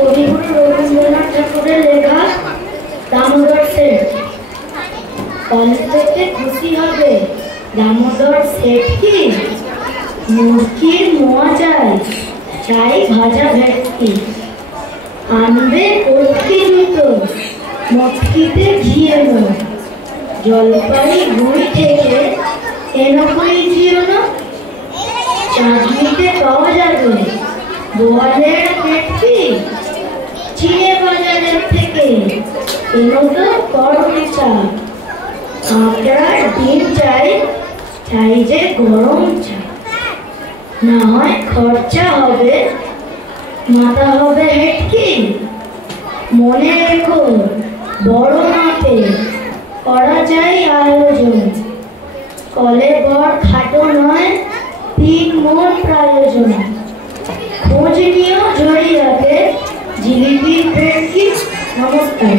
কবিগুরু রবীন্দ্রনাথ ঠাকুরের লেখা দামোদর সেট। কলেজ থেকে খুশি হবে দামোদর সেট কি মুরগির মোয়া চাই, চাই ভাজা ভেটকি, আনবে কটকি দুটো মটকিতে ঘিয়ে নো, জলপাই গুড় থেকে এনো কই জিও না, চাটনিতে পাওয়া যাবে বোয়ালের পেটকি, চিনে বাজারের থেকে এনো তো করবি চা, আমরা ডিম চাই, চাই যে গরম চা, না হয় খরচা হবে মাথা হবে হেটকি, মনে রেখো বড় মাপে করা যায় আয়োজন, কলে বর খাটো নয় 3 মণ প্রয়োজন, খোঁজ নিও জড়িয়াতে জিলিপির ভেটকি। নমস্কার।